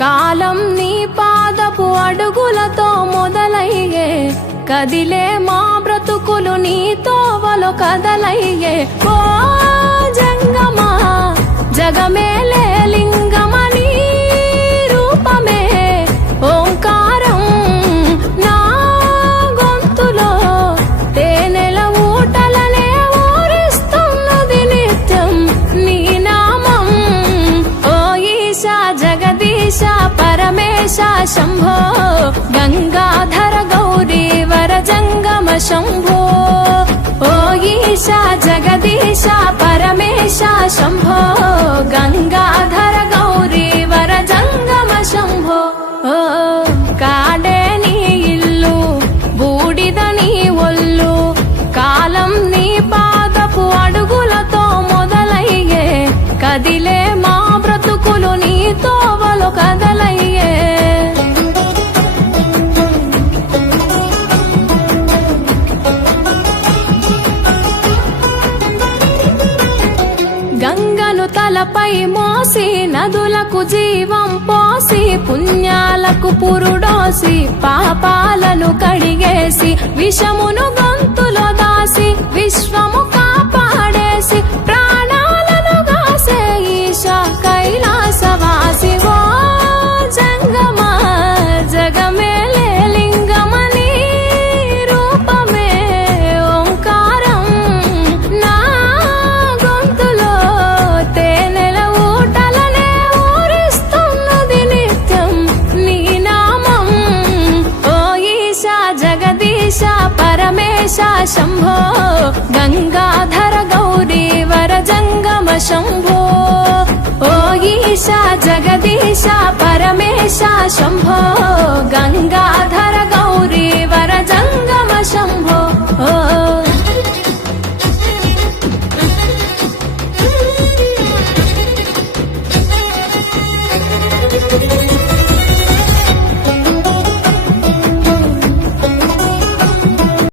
కాలం నీ పాదపు అడుగులతో మొదలయ్యే. కదిలే మా బ్రతుకులు నీ తోవలు కదలయ్యే. ఓ జంగమా జగమే పరమేశ శంభో గంగాధర గౌరీ వర జంగమ శంభో. ఓ ఈశా జగదీశ పరమేశ శంభో గంగాధర గౌరీ వర జంగమ శంభో. ఓ కాడే నీ ఇల్లు బూడిద నీ ఒళ్ళు కాలం నీ పాదపు అడుగులతో మొదలయ్యే కదిలే మా బ్రతుకులు నీతో తోవలు కదా గంగను మోసి నదులకు జీవం పోసి పుణ్యాలకు పురుడోసి పాపాలను కడిగేసి విషమును పరమేశ శంభో గంగాధర గౌరీ వర జంగమ శంభో. ఓ ఈశా జగదీశ పరమేశ శంభో.